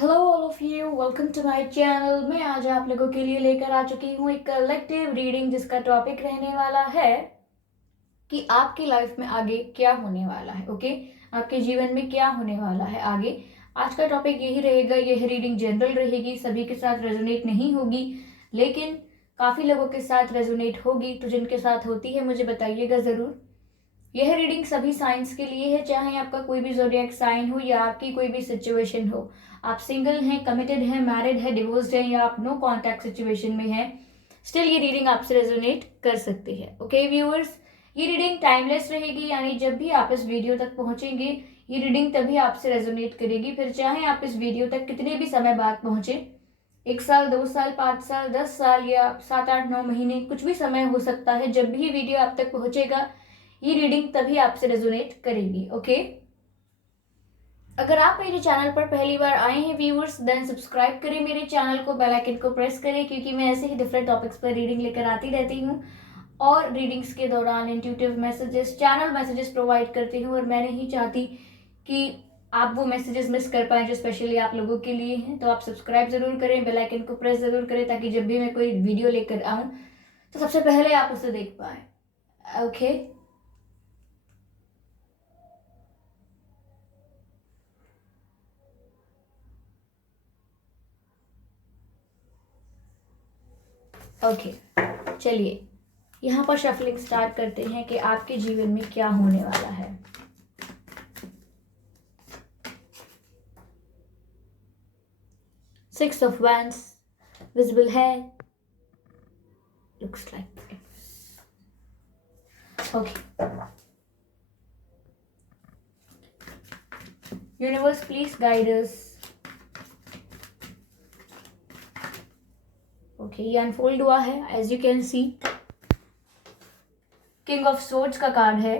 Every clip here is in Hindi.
Hello all of you, welcome to my channel. मैं आज आप लोगों के लिए लेकर आ चुकी हूँ एक कलेक्टिव रीडिंग जिसका टॉपिक रहने वाला है कि आपकी लाइफ में आगे क्या होने वाला है। ओके, आपके जीवन में क्या होने वाला है आगे। आज का टॉपिक यही रहेगा। यह रीडिंग जनरल रहेगी, सभी के साथ रेजोनेट नहीं होगी, लेकिन काफ़ी लोगों के साथ रेजोनेट होगी। तो जिनके साथ होती है मुझे बताइएगा ज़रूर। यह रीडिंग सभी साइंस के लिए है, चाहे आपका कोई भी ज़ोडिएक साइन हो या आपकी कोई भी सिचुएशन हो। आप सिंगल हैं, कमिटेड हैं, मैरिड है, डिवोर्स्ड हैं या आप नो कॉन्टैक्ट सिचुएशन में हैं, स्टिल ये रीडिंग आपसे रेजोनेट कर सकती है। ओके व्यूअर्स, ये रीडिंग टाइमलेस रहेगी, यानी जब भी आप इस वीडियो तक पहुंचेंगे ये रीडिंग तभी आपसे रेजोनेट करेगी। फिर चाहे आप इस वीडियो तक कितने भी समय बाद पहुंचे, 1 साल, 2 साल, 5 साल, 10 साल या 7, 8, 9 महीने, कुछ भी समय हो सकता है, जब भी वीडियो आप तक पहुंचेगा ये रीडिंग तभी आपसे रेजोनेट करेगी। ओके, अगर आप मेरे चैनल पर पहली बार आए हैं व्यूअर्स, देन सब्सक्राइब करें मेरे चैनल को, बेल आइकन को प्रेस करें, क्योंकि मैं ऐसे ही डिफरेंट टॉपिक्स पर रीडिंग लेकर आती रहती हूँ और रीडिंग्स के दौरान intuitive messages, channel messages provide करती हूँ। और मैं नहीं चाहती कि आप वो मैसेजेस मिस कर पाएं जो स्पेशली आप लोगों के लिए हैं। तो आप सब्सक्राइब जरूर करें, बेल आइकन को प्रेस जरूर करें, ताकि जब भी मैं कोई वीडियो लेकर आऊँ तो सबसे पहले आप उसे देख पाए। ओके, ओके, चलिए यहाँ पर शफलिंग स्टार्ट करते हैं कि आपके जीवन में क्या होने वाला है। सिक्स ऑफ वैंड्स विजिबल है, looks like okay. Universe please guide us. Okay, ये अनफोल्ड हुआ है, as you can see king of swords का कार्ड है।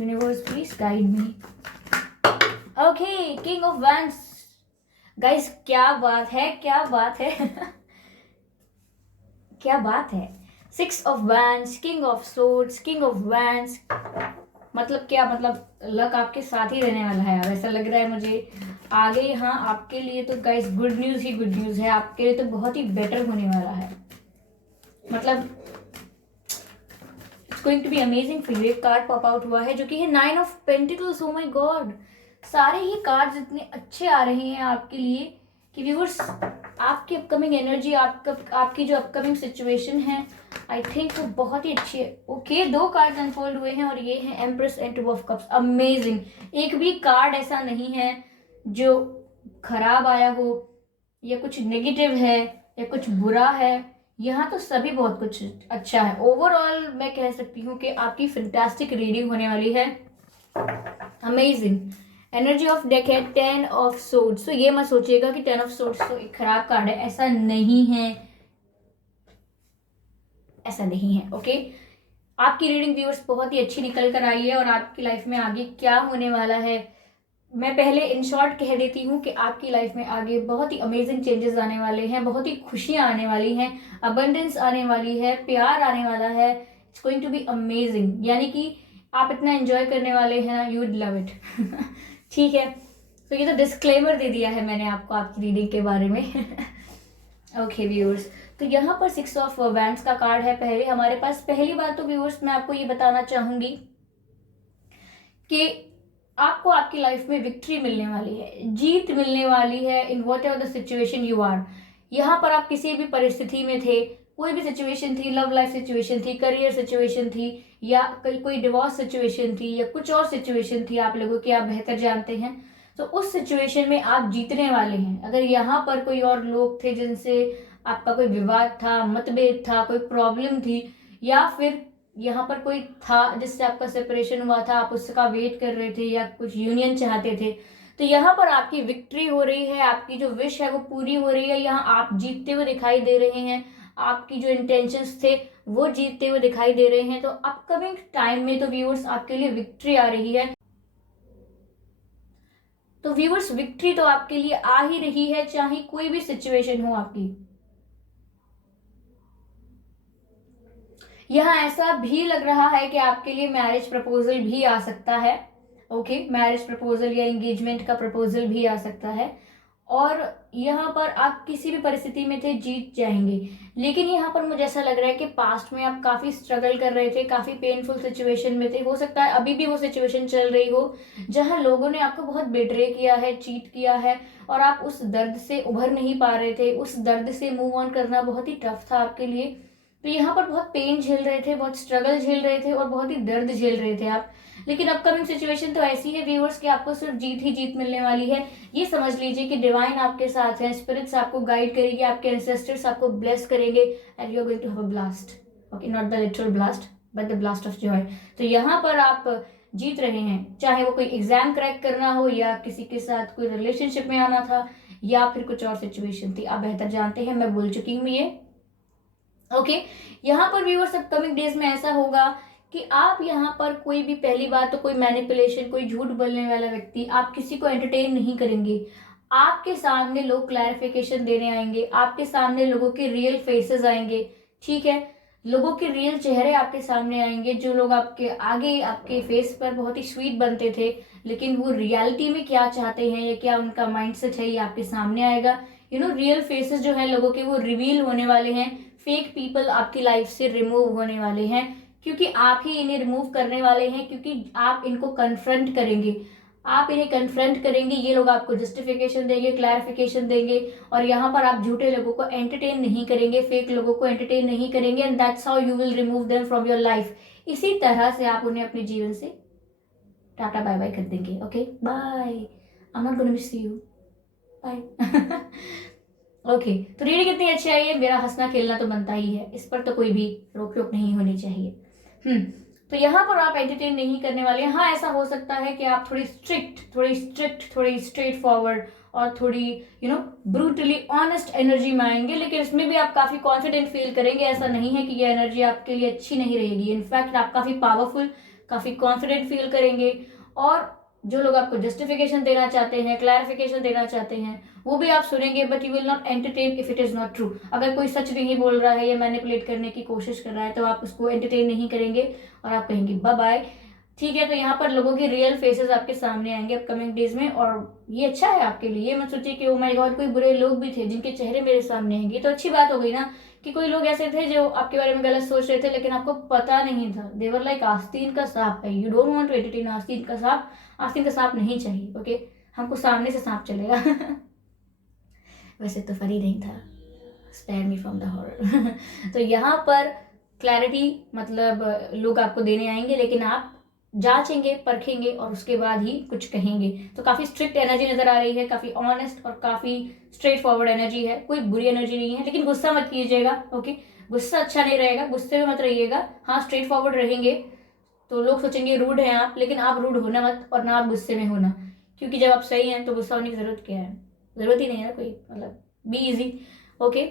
Universe please guide me. Okay, king of wands. Guys क्या बात है, क्या बात है क्या बात है। 6 of wands, king of swords, king of wands, मतलब क्या, मतलब लक आपके साथ ही रहने वाला है यार, ऐसा लग रहा है मुझे आगे। यहाँ आपके लिए तो गाइस गुड न्यूज ही गुड न्यूज है, आपके लिए तो बहुत ही बेटर होने वाला है। मतलब it's going to be amazing for you. एक कार्ड पॉप आउट हुआ है जो कि है 9 of pentacles. Oh my god, सारे ही कार्ड्स इतने अच्छे आ रहे हैं आपके लिए कि व्यूअर्स आपकी अपकमिंग एनर्जी, आपकी जो अपकमिंग सिचुएशन है, आई थिंक वो बहुत ही अच्छी है। ओके, 2 कार्ड अनफोल्ड हुए हैं और ये है empress and 2 of cups. Amazing, एक भी कार्ड ऐसा नहीं है जो खराब आया हो या कुछ नेगेटिव है या कुछ बुरा है। यहाँ तो सभी बहुत कुछ अच्छा है। ओवरऑल मैं कह सकती हूँ कि आपकी फैंटास्टिक रीडिंग होने वाली है। अमेजिंग एनर्जी ऑफ डेक है 10 ऑफ सोर्ड्स। तो ये मत सोचिएगा कि 10 ऑफ सोर्ड्स तो एक खराब कार्ड है, ऐसा नहीं है, ऐसा नहीं है। ओके, आपकी रीडिंग व्यूअर्स बहुत ही अच्छी निकल कर आई है और आपकी लाइफ में आगे क्या होने वाला है मैं पहले इन शॉर्ट कह देती हूँ कि आपकी लाइफ में आगे बहुत ही अमेजिंग चेंजेस आने वाले हैं, बहुत ही खुशियां आने वाली हैं, अबंडेंस आने वाली है, प्यार आने वाला है। It's going to be amazing, यानी कि आप इतना एंजॉय करने वाले हैं ना, यू वुड लव इट ठीक है, तो ये तो डिस्क्लेमर दे दिया है मैंने आपको आपकी रीडिंग के बारे में ओके व्यूअर्स, तो यहाँ पर 6 ऑफ वैंड्स का कार्ड है पहले हमारे पास। पहली बात तो व्यूअर्स मैं आपको ये बताना चाहूंगी कि आपको आपकी लाइफ में विक्ट्री मिलने वाली है, जीत मिलने वाली है in whatever the situation you are. यहाँ पर आप किसी भी परिस्थिति में थे, कोई भी सिचुएशन थी, लव लाइफ सिचुएशन थी, करियर सिचुएशन थी, या कोई डिवोर्स सिचुएशन थी, या कुछ और सिचुएशन थी आप लोगों की, आप बेहतर जानते हैं, तो उस सिचुएशन में आप जीतने वाले हैं। अगर यहाँ पर कोई और लोग थे जिनसे आपका कोई विवाद था, मतभेद था, कोई प्रॉब्लम थी, या फिर यहाँ पर कोई था जिससे आपका सेपरेशन हुआ था, आप उसका वेट कर रहे थे या कुछ यूनियन चाहते थे, तो यहाँ पर आपकी विक्ट्री हो रही है, आपकी जो विश है वो पूरी हो रही है। यहाँ आप जीतते हुए दिखाई दे रहे हैं, आपकी जो इंटेंशंस थे वो जीतते हुए दिखाई दे रहे हैं। तो अपकमिंग टाइम में तो व्यूअर्स आपके लिए विक्ट्री आ रही है। तो व्यूअर्स विक्ट्री तो आपके लिए आ ही रही है, चाहे कोई भी सिचुएशन हो आपकी। यहाँ ऐसा भी लग रहा है कि आपके लिए मैरिज प्रपोजल भी आ सकता है। ओके, मैरिज प्रपोजल या एंगेजमेंट का प्रपोजल भी आ सकता है। और यहाँ पर आप किसी भी परिस्थिति में थे जीत जाएंगे। लेकिन यहाँ पर मुझे ऐसा लग रहा है कि पास्ट में आप काफी स्ट्रगल कर रहे थे, काफी पेनफुल सिचुएशन में थे, हो सकता है अभी भी वो सिचुएशन चल रही हो जहां लोगों ने आपको बहुत बेट्रे किया है, चीट किया है, और आप उस दर्द से उभर नहीं पा रहे थे। उस दर्द से मूव ऑन करना बहुत ही टफ था आपके लिए। तो यहाँ पर बहुत पेन झेल रहे थे, बहुत स्ट्रगल झेल रहे थे और बहुत ही दर्द झेल रहे थे आप। लेकिन अपकमिंग सिचुएशन तो ऐसी है व्यूअर्स कि आपको सिर्फ जीत ही जीत मिलने वाली है। ये समझ लीजिए कि डिवाइन आपके साथ है, स्पिरिट्स आपको गाइड करेंगे, आपके एंसेस्टर्स आपको ब्लेस करेंगे and you are going to have a blast. Okay, not the literal blast but the blast of joy. तो यहाँ पर आप जीत रहे हैं, चाहे वो कोई एग्जाम क्रैक करना हो या किसी के साथ कोई रिलेशनशिप में आना था या फिर कुछ और सिचुएशन थी, आप बेहतर जानते हैं, मैं बोल चुकी हूँ ये। ओके, यहाँ पर व्यूअर्स अपकमिंग डेज में ऐसा होगा कि आप यहाँ पर कोई भी, पहली बात तो कोई मैनिपुलेशन, कोई झूठ बोलने वाला व्यक्ति, आप किसी को एंटरटेन नहीं करेंगे। आपके सामने लोग क्लैरिफिकेशन देने आएंगे, आपके सामने लोगों के रियल फेसेस आएंगे, ठीक है, लोगों के रियल चेहरे आपके सामने आएंगे। जो लोग आपके आगे आपके फेस पर बहुत ही स्वीट बनते थे, लेकिन वो रियलिटी में क्या चाहते हैं या क्या उनका माइंडसेट है, ये आपके सामने आएगा। रियल फेसेस जो है लोगों के वो रिवील होने वाले हैं। फेक पीपल आपकी लाइफ से रिमूव होने वाले हैं, क्योंकि आप ही इन्हें रिमूव करने वाले हैं, क्योंकि आप इनको कन्फ्रंट करेंगे, आप इन्हें कन्फ्रंट करेंगे। ये लोग आपको जस्टिफिकेशन देंगे, क्लैरिफिकेशन देंगे, और यहाँ पर आप झूठे लोगों को एंटरटेन नहीं करेंगे, फेक लोगों को एंटरटेन नहीं करेंगे, and that's how you will remove them from your life. इसी तरह से आप उन्हें अपने जीवन से टाटा बाय बाय कर देंगे। Okay, bye, I am not gonna miss you, bye. Okay, तो रीडिंग इतनी अच्छी आई है, मेरा हंसना खेलना तो बनता ही है, इस पर तो कोई भी रोक टोक नहीं होनी चाहिए। तो यहाँ पर आप एंटरटेन नहीं करने वाले हैं। हाँ, ऐसा हो सकता है कि आप थोड़ी स्ट्रेट फॉरवर्ड और थोड़ी ब्रूटली ऑनेस्ट एनर्जी में आएंगे, लेकिन इसमें भी आप काफी कॉन्फिडेंट फील करेंगे। ऐसा नहीं है कि ये एनर्जी आपके लिए अच्छी नहीं रहेगी, इनफैक्ट आप काफी पावरफुल, काफी कॉन्फिडेंट फील करेंगे। और जो लोग आपको जस्टिफिकेशन देना चाहते हैं, क्लैरिफिकेशन देना चाहते हैं, वो भी आप सुनेंगे, but you will not entertain if it is not true. अगर कोई सच नहीं बोल रहा है या मैनिपुलेट करने की कोशिश कर रहा है तो आप उसको एंटरटेन नहीं करेंगे और आप कहेंगे बाय बाय, ठीक है। तो यहाँ पर लोगों के रियल फेसेस आपके सामने आएंगे अपकमिंग डेज में, और ये अच्छा है आपके लिए। मत सोचिए कि ओ माय गॉड कोई बुरे लोग भी थे जिनके चेहरे मेरे सामने आएंगे, तो अच्छी बात हो गई ना कि कोई लोग ऐसे थे जो आपके बारे में गलत सोच रहे थे लेकिन आपको पता नहीं था। देवर लाइक आस्तीन का सांप है, you don't want to entertain आस्तीन का सांप। आस्तीन का सांप नहीं चाहिए, ओके, हमको सामने से सांप चलेगा। वैसे तो फनी नहीं था, spare me from the horror. तो यहाँ पर क्लैरिटी मतलब लोग आपको देने आएंगे, लेकिन आप जांचेंगे, परखेंगे और उसके बाद ही कुछ कहेंगे। तो काफी स्ट्रिक्ट एनर्जी नजर आ रही है, काफी ऑनेस्ट और काफी स्ट्रेट फॉरवर्ड एनर्जी है, कोई बुरी एनर्जी नहीं है। लेकिन गुस्सा मत कीजिएगा, ओके, गुस्सा अच्छा नहीं रहेगा, गुस्से में मत रहिएगा। हाँ, स्ट्रेट फॉरवर्ड रहेंगे तो लोग सोचेंगे रूड हैं आप, लेकिन आप रूड होना मत और ना आप गुस्से में होना, क्योंकि जब आप सही हैं तो गुस्सा होने की जरूरत क्या है, जरूरत ही नहीं है कोई, मतलब बी इजी। ओके,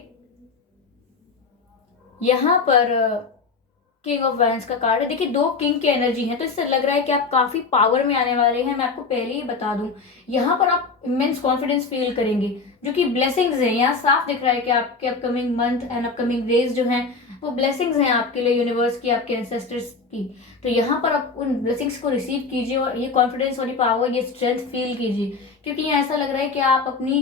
यहाँ पर किंग ऑफ वैंस का कार्ड है। देखिए, दो किंग की एनर्जी है, तो इससे लग रहा है कि आप काफी पावर में आने वाले हैं। मैं आपको पहले ही बता दूं, यहाँ पर आप इमेंस कॉन्फिडेंस फील करेंगे, जो कि ब्लेसिंग्स हैं। यहाँ साफ दिख रहा है कि आपके upcoming month and upcoming days जो हैं वो ब्लेसिंग्स हैं आपके लिए, यूनिवर्स की, आपके एंसेस्टर्स की। तो यहाँ पर आप उन ब्लेसिंग्स को रिसीव कीजिए और ये कॉन्फिडेंस और ये पावर, ये स्ट्रेंथ फील कीजिए, क्योंकि यहाँ ऐसा लग रहा है कि आप अपनी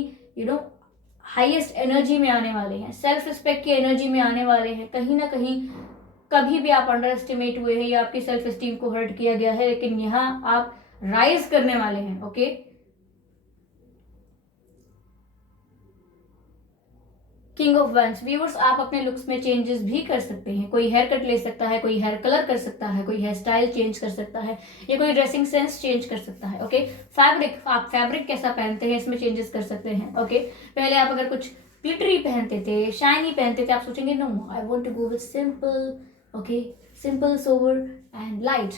हाईएस्ट एनर्जी में आने वाले हैं, सेल्फ रिस्पेक्ट की एनर्जी में आने वाले हैं। कहीं ना कहीं कभी भी आप अंडर एस्टिमेट हुए हैं या आपकी सेल्फ एस्टीम को हर्ट किया गया है, लेकिन यहाँ आप राइज करने वाले हैं। Okay, king of vents viewers, आप अपने लुक्स में चेंजेस भी कर सकते हैं। कोई हेयर कट ले सकता है, कोई हेयर कलर कर सकता है, कोई हेयर स्टाइल चेंज कर सकता है, या कोई ड्रेसिंग सेंस चेंज कर सकता है। ओके, फैब्रिक, आप फैब्रिक कैसा पहनते हैं इसमें चेंजेस कर सकते हैं। ओके, पहले आप अगर कुछ ग्लिटरी पहनते थे, शाइनी पहनते थे, आप सोचेंगे no, I want to go with simple, okay, simple, sober and light.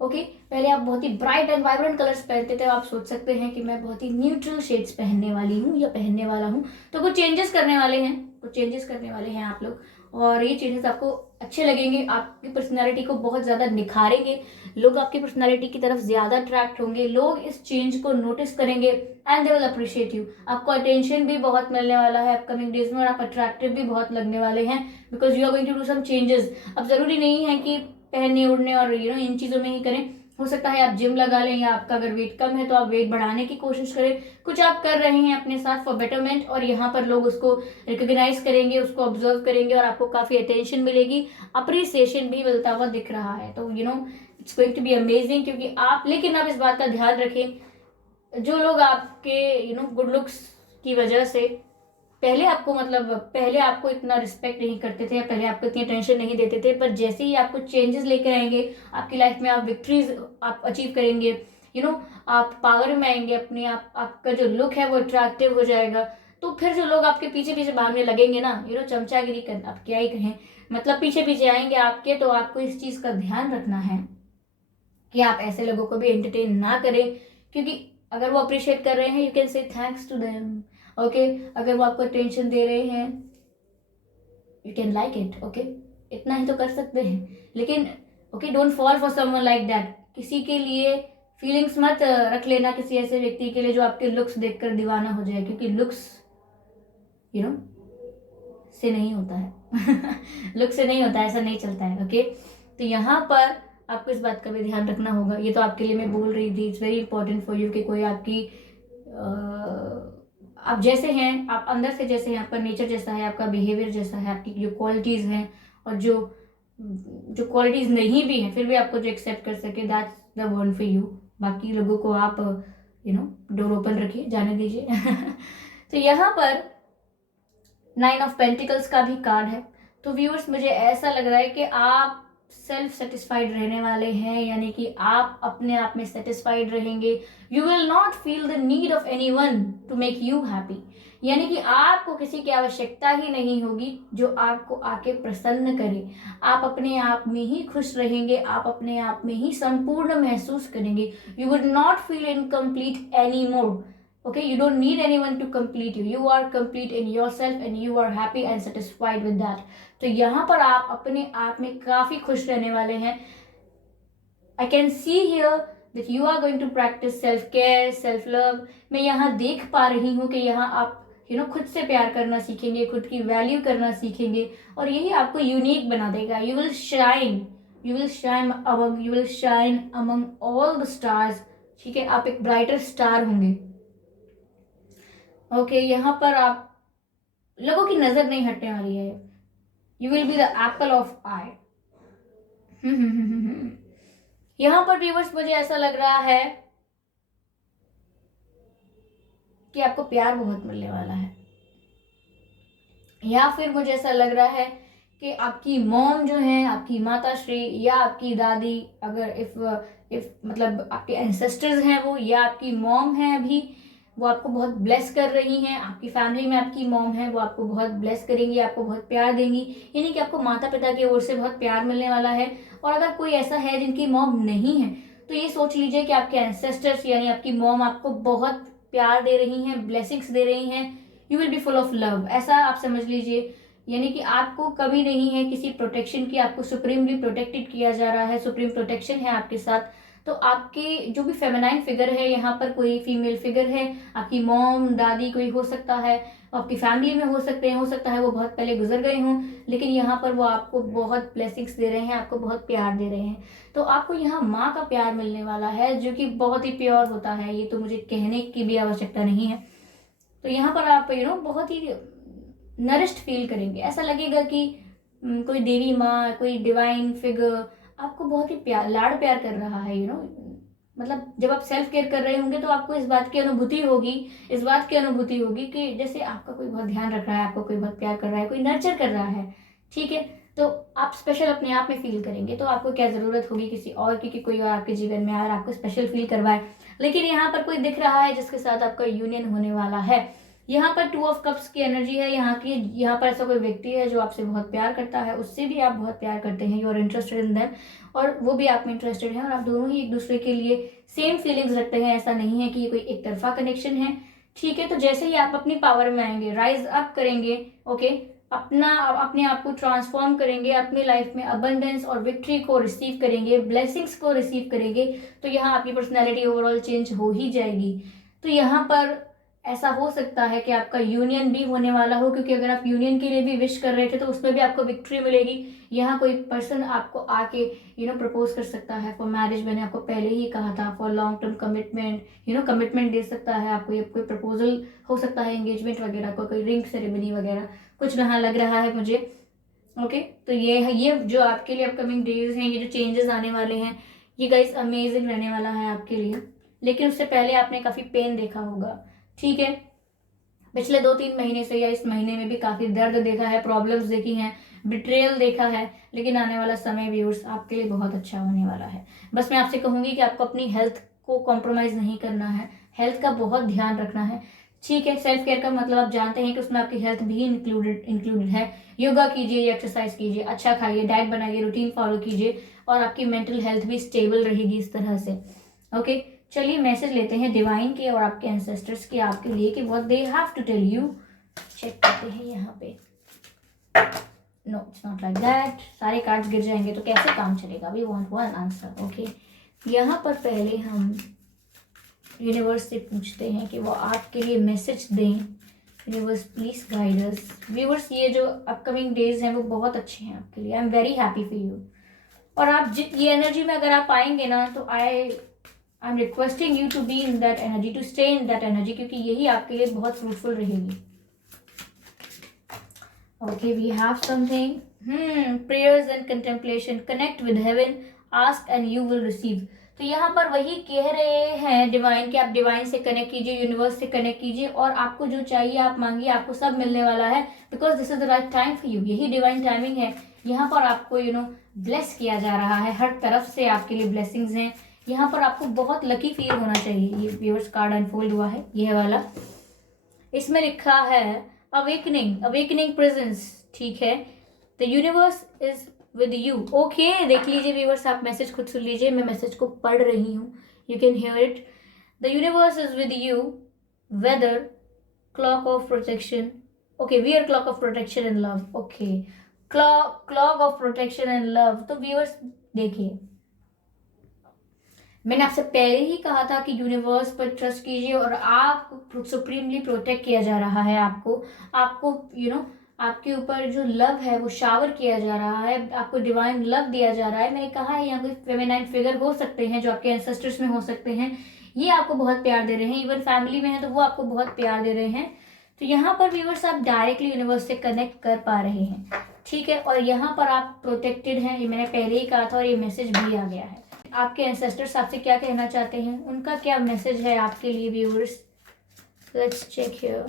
Okay, पहले आप बहुत ही ब्राइट एंड वाइब्रेंट कलर्स पहनते थे, आप सोच सकते हैं कि मैं बहुत ही न्यूट्रल शेड्स पहनने वाली हूँ या पहनने वाला हूँ। तो कुछ चेंजेस करने वाले हैं, कुछ चेंजेस करने वाले हैं आप लोग, और ये चेंजेस आपको अच्छे लगेंगे, आपकी पर्सनालिटी को बहुत ज़्यादा निखारेंगे। लोग आपकी पर्सनालिटी की तरफ ज़्यादा अट्रैक्ट होंगे, लोग इस चेंज को नोटिस करेंगे and they will appreciate you. आपको अटेंशन भी बहुत मिलने वाला है अपकमिंग डेज में, और आप अट्रैक्टिव भी बहुत लगने वाले हैं, because you are going to do some changes. अब जरूरी नहीं है कि पहनने उड़ने और इन चीज़ों में ही करें, हो सकता है आप जिम लगा लें, या आपका अगर वेट कम है तो आप वेट बढ़ाने की कोशिश करें। कुछ आप कर रहे हैं अपने साथ फॉर बेटरमेंट, और यहाँ पर लोग उसको रिकॉग्नाइज करेंगे, उसको ऑब्जर्व करेंगे, और आपको काफ़ी अटेंशन मिलेगी, अप्रिसिएशन भी मिलता हुआ दिख रहा है। तो it's going to be amazing, क्योंकि आप, लेकिन आप इस बात का ध्यान रखें, जो लोग आपके गुड लुक्स की वजह से पहले आपको इतना रिस्पेक्ट नहीं करते थे, या पहले आपको इतनी अटेंशन नहीं देते थे, पर जैसे ही आपको चेंजेस लेकर आएंगे आपकी लाइफ में, आप विक्ट्रीज आप अचीव करेंगे, आप पावर में आएंगे अपने आप, आपका जो लुक है वो अट्रैक्टिव हो जाएगा, तो फिर जो लोग आपके पीछे पीछे भागने लगेंगे ना, चमचागिरी करना, आप क्या ही कहें, मतलब पीछे पीछे आएंगे आपके, तो आपको इस चीज का ध्यान रखना है कि आप ऐसे लोगों को भी एंटरटेन ना करें, क्योंकि अगर वो अप्रिशिएट कर रहे हैं, you can say thanks to them, okay. अगर वो आपको अटेंशन दे रहे हैं, you can like it, okay, इतना ही तो कर सकते हैं। लेकिन okay, don't fall for someone like that. किसी के लिए फीलिंग्स मत रख लेना, किसी ऐसे व्यक्ति के लिए जो आपके लुक्स देखकर दीवाना हो जाए, क्योंकि लुक्स से नहीं होता है लुक से नहीं होता है, ऐसा नहीं चलता है, ओके। तो यहाँ पर आपको इस बात का भी ध्यान रखना होगा। ये तो आपके लिए मैं बोल रही थी, it's very important for you कि कोई आपकी आप जैसे हैं, आप अंदर से जैसे हैं, आपका नेचर जैसा है, आपका बिहेवियर जैसा है, आपकी जो क्वालिटीज़ हैं, और जो जो क्वालिटीज़ नहीं भी हैं फिर भी आपको जो एक्सेप्ट कर सके, that's the one for you. बाकी लोगों को आप डोर ओपन रखिए, जाने दीजिए तो यहाँ पर 9 ऑफ पेंटिकल्स का भी कार्ड है। तो व्यूअर्स, मुझे ऐसा लग रहा है कि आप सेल्फ सेटिस्फाइड रहने वाले हैं, यानी कि आप अपने आप में सेटिस्फाइड रहेंगे। You will not feel the need of anyone to make you happy, यानी कि आपको किसी की आवश्यकता ही नहीं होगी जो आपको आके प्रसन्न करे। आप अपने आप में ही खुश रहेंगे, आप अपने आप में ही संपूर्ण महसूस करेंगे। You will not feel incomplete any more, okay, you don't need anyone to complete you, you are complete in yourself and you are happy and satisfied with that। तो यहाँ पर आप अपने आप में काफी खुश रहने वाले हैं। I can see here that you are going to practice self care, self love। मैं यहाँ देख पा रही हूँ कि यहाँ आप खुद से प्यार करना सीखेंगे, खुद की वैल्यू करना सीखेंगे, और यही आपको यूनिक बना देगा। You will shine among all the stars, ठीक है, आप एक ब्राइटर स्टार होंगे, ओके। यहाँ पर आप लोगों की नजर नहीं हटने वाली है। You will be the apple of eye. यहाँ पर व्यूअर्स, मुझे ऐसा लग रहा है कि आपको प्यार बहुत मिलने वाला है, या फिर मुझे ऐसा लग रहा है कि आपकी मॉम जो है, आपकी माता श्री या आपकी दादी, अगर इफ मतलब आपके एंसेस्टर्स हैं वो, या आपकी मॉम है अभी, वो आपको बहुत ब्लेस कर रही हैं। आपकी फैमिली में आपकी मॉम है, वो आपको बहुत ब्लेस करेंगी, आपको बहुत प्यार देंगी, यानी कि आपको माता पिता की ओर से बहुत प्यार मिलने वाला है। और अगर कोई ऐसा है जिनकी मॉम नहीं है, तो ये सोच लीजिए कि आपके एंसेस्टर्स यानी आपकी मॉम आपको बहुत प्यार दे रही हैं, ब्लेसिंग्स दे रही हैं। You will B full of love, ऐसा आप समझ लीजिए, यानी कि आपको कभी नहीं है किसी प्रोटेक्शन की, आपको सुप्रीमली प्रोटेक्टेड किया जा रहा है, सुप्रीम प्रोटेक्शन है आपके साथ। तो आपके जो भी फेमिनाइन फिगर है, यहाँ पर कोई फीमेल फिगर है, आपकी मॉम, दादी कोई हो सकता है, आपकी फैमिली में हो सकता है वो बहुत पहले गुजर गए हों, लेकिन यहाँ पर वो आपको बहुत ब्लेसिंग्स दे रहे हैं, आपको बहुत प्यार दे रहे हैं। तो आपको यहाँ माँ का प्यार मिलने वाला है, जो कि बहुत ही प्योर होता है, ये तो मुझे कहने की भी आवश्यकता नहीं है। तो यहाँ पर आप बहुत ही नरिश्ड फील करेंगे, ऐसा लगेगा कि कोई देवी माँ, कोई डिवाइन फिगर आपको बहुत ही लाड़ प्यार कर रहा है। मतलब जब आप सेल्फ केयर कर रहे होंगे तो आपको इस बात की अनुभूति होगी कि जैसे आपका कोई बहुत ध्यान रख रहा है, आपको कोई बहुत प्यार कर रहा है, कोई नर्चर कर रहा है, ठीक है। तो आप स्पेशल अपने आप में फील करेंगे। तो आपको क्या जरूरत होगी किसी और की कि कोई और आपके जीवन में आए और आपको स्पेशल फील करवाए। लेकिन यहाँ पर कोई दिख रहा है जिसके साथ आपका यूनियन होने वाला है। यहाँ पर 2 ऑफ कप्स की एनर्जी है। यहाँ पर ऐसा कोई व्यक्ति है जो आपसे बहुत प्यार करता है, उससे भी आप बहुत प्यार करते हैं, you are interested in them, और वो भी आप में इंटरेस्टेड है, और आप दोनों ही एक दूसरे के लिए सेम फीलिंग्स रखते हैं। ऐसा नहीं है कि ये कोई एक तरफा कनेक्शन है, ठीक है। तो जैसे ही आप अपनी पावर में आएंगे, राइज अप करेंगे, ओके, अपने आप को ट्रांसफॉर्म करेंगे, अपनी लाइफ में अबंडेंस और विक्ट्री को रिसीव करेंगे, ब्लेसिंग्स को रिसीव करेंगे, तो यहाँ आपकी पर्सनैलिटी ओवरऑल चेंज हो ही जाएगी। तो यहाँ पर ऐसा हो सकता है कि आपका यूनियन भी होने वाला हो, क्योंकि अगर आप यूनियन के लिए भी विश कर रहे थे तो उसमें भी आपको विक्ट्री मिलेगी। यहाँ कोई पर्सन आपको आके प्रपोज कर सकता है फॉर मैरिज, मैंने आपको पहले ही कहा था, for long term commitment, commitment दे सकता है आपको, ये कोई प्रपोजल हो सकता है, एंगेजमेंट वगैरह, कोई रिंग सेरेमनी वगैरह कुछ यहाँ लग रहा है मुझे। ओके, तो ये जो आपके लिए अपकमिंग डेज हैं, ये जो चेंजेस आने वाले हैं, ये गाइस अमेजिंग रहने वाला है आपके लिए। लेकिन उससे पहले आपने काफ़ी पेन देखा होगा, ठीक है, पिछले 2-3 महीने से या इस महीने में भी काफ़ी दर्द देखा है, प्रॉब्लम्स देखी हैं, बिट्रेयल देखा है। लेकिन आने वाला समय व्यूअर्स आपके लिए बहुत अच्छा होने वाला है। बस मैं आपसे कहूँगी कि आपको अपनी हेल्थ को कॉम्प्रोमाइज़ नहीं करना है, हेल्थ का बहुत ध्यान रखना है, ठीक है। सेल्फ केयर का मतलब आप जानते हैं कि उसमें आपकी हेल्थ भी इंक्लूडेड है। योगा कीजिए, एक्सरसाइज कीजिए, अच्छा खाइए, डाइट बनाइए, रूटीन फॉलो कीजिए, और आपकी मेंटल हेल्थ भी स्टेबल रहेगी इस तरह से। ओके, चलिए मैसेज लेते हैं डिवाइन के और आपके एंसेस्टर्स के आपके लिए कि what they have to tell you. Check करते हैं यहाँ पे। No, it's not like that, सारे कार्ड्स गिर जाएंगे तो कैसे काम चलेगा। We want one answer. Okay, यहाँ पर पहले हम यूनिवर्स से पूछते हैं कि वो आपके लिए मैसेज दें। Universe please guide us. Viewers, ये जो अपकमिंग डेज हैं वो बहुत अच्छे हैं आपके लिए। I am very happy for you. और आप ये एनर्जी में अगर आप आएंगे ना, तो I am requesting you to be in that energy, to stay in that energy, क्योंकि यही आपके लिए बहुत फ्रूटफुल रहेगी। Okay, we have something, prayers and contemplation, connect with heaven, ask and you will receive. तो यहाँ पर वही कह रहे हैं डिवाइन कि आप डिवाइन से कनेक्ट कीजिए, यूनिवर्स से कनेक्ट कीजिए, और आपको जो चाहिए आप मांगिए, आपको सब मिलने वाला है, because this is the right time for you. यही डिवाइन टाइमिंग है। यहाँ पर आपको ब्लेस किया जा रहा है, हर तरफ से आपके लिए ब्लेसिंग्स हैं। यहाँ पर आपको बहुत लकी फील होना चाहिए। ये व्यूअर्स कार्ड अनफोल्ड हुआ है, यह वाला, इसमें लिखा है अवेकनिंग प्रेजेंस, ठीक है। The universe is with you. Okay, देख लीजिए व्यूअर्स, आप मैसेज खुद सुन लीजिए, मैं मैसेज को पढ़ रही हूँ, you can hear it. The universe is with you, whether, cloak of protection, okay, wear cloak of protection and love, okay, cloak of protection and love. तो व्यूअर्स देखिए, मैंने आपसे पहले ही कहा था कि यूनिवर्स पर ट्रस्ट कीजिए, और आप सुप्रीमली प्रोटेक्ट किया जा रहा है। आपको आपके ऊपर जो लव है वो शावर किया जा रहा है, आपको डिवाइन लव दिया जा रहा है। मैंने कहा है यहाँ कोई फेमिनाइन फिगर हो सकते हैं जो आपके एंसेस्टर्स में हो सकते हैं, ये आपको बहुत प्यार दे रहे हैं। इवन फैमिली में है तो वो आपको बहुत प्यार दे रहे हैं। तो यहाँ पर व्यूअर्स आप डायरेक्टली यूनिवर्स से कनेक्ट कर पा रहे हैं, ठीक है। और यहाँ पर आप प्रोटेक्टेड हैं, ये मैंने पहले ही कहा था, और ये मैसेज भी आ गया है। आपके एंसेस्टर्स आपसे क्या कहना चाहते हैं, उनका क्या मैसेज है आपके लिए viewers. Let's check here.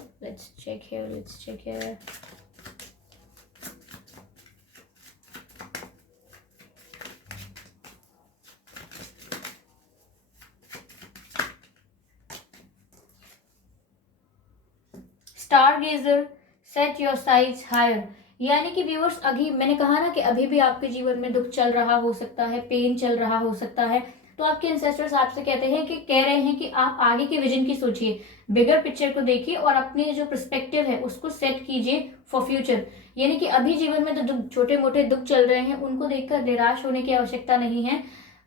Star gazer, set your sights higher. यानी कि व्यूअर्स, अभी मैंने कहा ना कि अभी भी आपके जीवन में दुख चल रहा हो सकता है, पेन चल रहा हो सकता है, तो आपके एंसेस्टर्स आपसे कह रहे हैं कि आप आगे के विजन की सोचिए, बिगर पिक्चर को देखिए, और अपने जो पर्सपेक्टिव है उसको सेट कीजिए फॉर फ्यूचर। यानी कि अभी जीवन में तो छोटे मोटे दुख चल रहे हैं, उनको देखकर निराश होने की आवश्यकता नहीं है।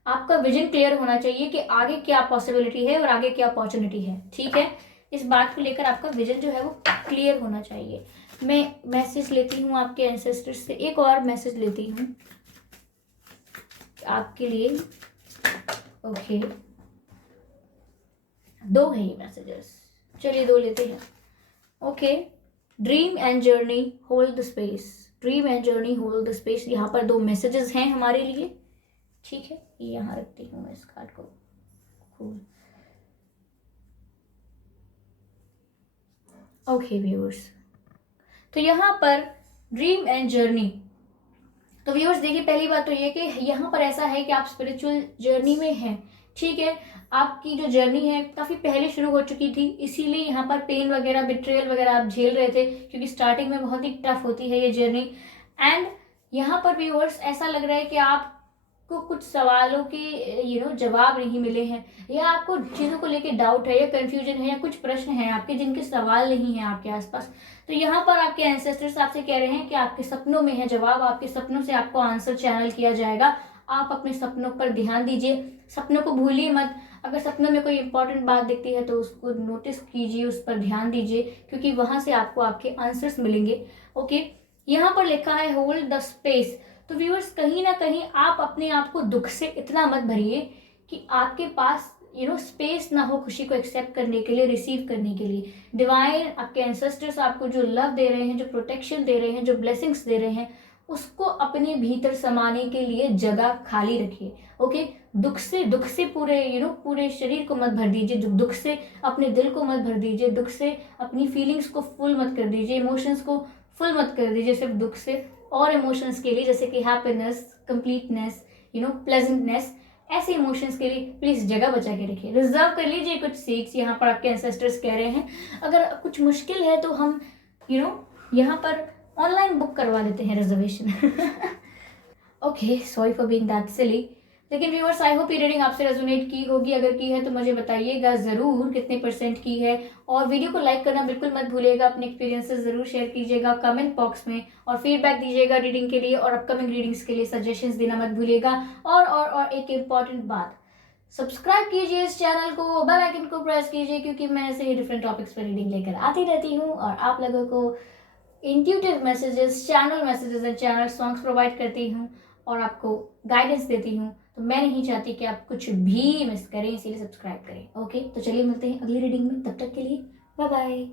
आपका विजन क्लियर होना चाहिए कि आगे क्या पॉसिबिलिटी है और आगे क्या अपॉर्चुनिटी है, ठीक है। इस बात को लेकर आपका विजन जो है वो क्लियर होना चाहिए। मैं मैसेज लेती हूँ आपके एंसेस्टर्स से, एक और मैसेज लेती हूँ आपके लिए। ओके, 2 है ये मैसेजेस, चलिए 2 लेते हैं। Okay, dream and journey hold the space, dream and journey hold the space. यहाँ पर 2 मैसेजेस हैं हमारे लिए, ठीक है। ये यहाँ रखती हूँ मैं इस कार्ड को। ओके व्यूअर्स, तो यहाँ पर ड्रीम एंड जर्नी, तो व्यूअर्स देखिए, पहली बात तो ये कि यहाँ पर ऐसा है कि आप स्पिरिचुअल जर्नी में हैं, ठीक है। आपकी जो जर्नी है काफ़ी पहले शुरू हो चुकी थी, इसीलिए यहाँ पर पेन वगैरह, बिट्रेयल वगैरह आप झेल रहे थे, क्योंकि स्टार्टिंग में बहुत ही टफ होती है ये जर्नी। एंड यहाँ पर व्यूअर्स ऐसा लग रहा है कि आपको कुछ सवालों के जवाब नहीं मिले हैं, या आपको चीज़ों को लेके डाउट है या कंफ्यूजन है, या कुछ प्रश्न हैं आपके जिनके सवाल नहीं हैं आपके आसपास। तो यहाँ पर आपके एंसेस्टर्स आपसे कह रहे हैं कि आपके सपनों में है जवाब, आपके सपनों से आपको आंसर चैनल किया जाएगा। आप अपने सपनों पर ध्यान दीजिए, सपनों को भूलिए मत, अगर सपनों में कोई इंपॉर्टेंट बात दिखती है तो उसको नोटिस कीजिए, उस पर ध्यान दीजिए, क्योंकि वहां से आपको आपके आंसर्स मिलेंगे। ओके, यहाँ पर लिखा है होल्ड द स्पेस। तो व्यूअर्स, कहीं ना कहीं आप अपने आप को दुख से इतना मत भरिए कि आपके पास स्पेस ना हो खुशी को एक्सेप्ट करने के लिए, रिसीव करने के लिए। डिवाइन, आपके एंसेस्टर्स आपको जो लव दे रहे हैं, जो प्रोटेक्शन दे रहे हैं, जो ब्लेसिंग्स दे रहे हैं, उसको अपने भीतर समाने के लिए जगह खाली रखिए। ओके, दुख से पूरे पूरे शरीर को मत भर दीजिए, दुख से अपने दिल को मत भर दीजिए, दुख से अपनी फीलिंग्स को फुल मत कर दीजिए, इमोशंस को फुल मत कर दीजिए सिर्फ दुख से। और इमोशंस के लिए, जैसे कि हैप्पीनेस, कंप्लीटनेस, प्लेजेंटनेस, ऐसे इमोशंस के लिए प्लीज जगह बचा के रखिए, रिजर्व कर लीजिए कुछ सीट्स। यहाँ पर आपके एंसेस्टर्स कह रहे हैं अगर कुछ मुश्किल है तो हम यहाँ पर ऑनलाइन बुक करवा लेते हैं reservation. Okay, sorry for being that silly. लेकिन व्यूअर्स, आई होप ये रीडिंग आपसे रेजोनेट की होगी। अगर की है तो मुझे बताइएगा ज़रूर कितने % की है। और वीडियो को लाइक करना बिल्कुल मत भूलिएगा, अपने एक्सपीरियंसेस ज़रूर शेयर कीजिएगा कमेंट बॉक्स में, और फीडबैक दीजिएगा रीडिंग के लिए, और अपकमिंग रीडिंग्स के लिए सजेशंस देना मत भूलिएगा। और एक इम्पॉर्टेंट बात, सब्सक्राइब कीजिए इस चैनल को, बेल आइकन को प्रेस कीजिए, क्योंकि मैं ऐसे ही डिफरेंट टॉपिक्स पर रीडिंग लेकर आती रहती हूँ और आप लोगों को intuitive messages, channel messages and channel songs provide करती हूँ और आपको गाइडेंस देती हूँ। तो मैं नहीं चाहती कि आप कुछ भी मिस करें, इसीलिए सब्सक्राइब करें। ओके, तो चलिए मिलते हैं अगली रीडिंग में, तब तक के लिए बाय बाय।